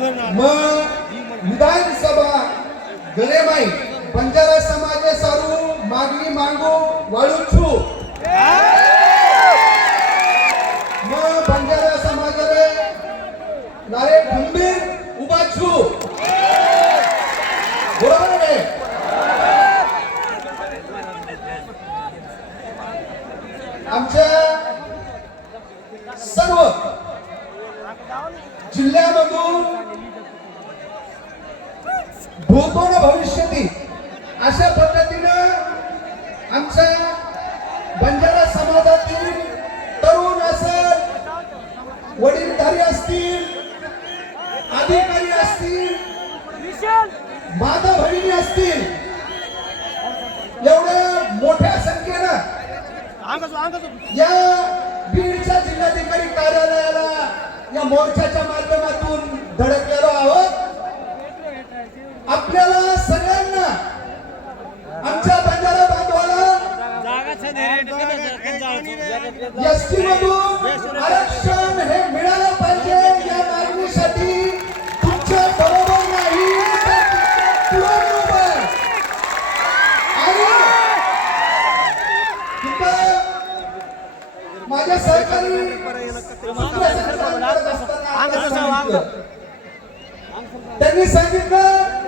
मग विधानसभा गणेमाई बंजारा समाज सारू मागणी मागू वाळूचू मग बंजारा समाजाले नारे खंबीर उभा छू बरोबर आहे? आमच्या सर्व जिल्ह्यामधून भूतोन भविष्यती अशा पद्धतीनं आमच्या बंजारा समाजातील तरुण असेल वडीलधारी असतील अधिकारी असतील माता भगिनी असतील एवढ्या मोठ्या संख्येनं या बीडच्या जिल्हाधिकारी कार्यालय मोर्चाच्या माध्यमातून धडकलेलो आहोत. आपल्याला सगळ्यांना आमच्या बंजारा बांधवाला एसटी मधून आरक्षण हे मिळालं पाहिजे या मागणीसाठी तुमच्या बरोबर नाही. माझ्या सहकारी त्यांनी सांगितलं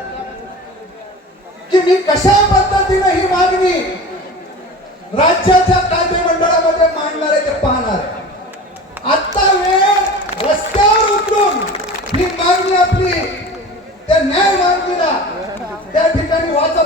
की मी कशा पद्धतीने ही मागणी राज्याच्या मंडळामध्ये मांडणार आहे ते पाहणार आता वेळ रस्त्यावर उतरून ही मागणी आपली त्या न्याय मागणीला त्या ठिकाणी वाचा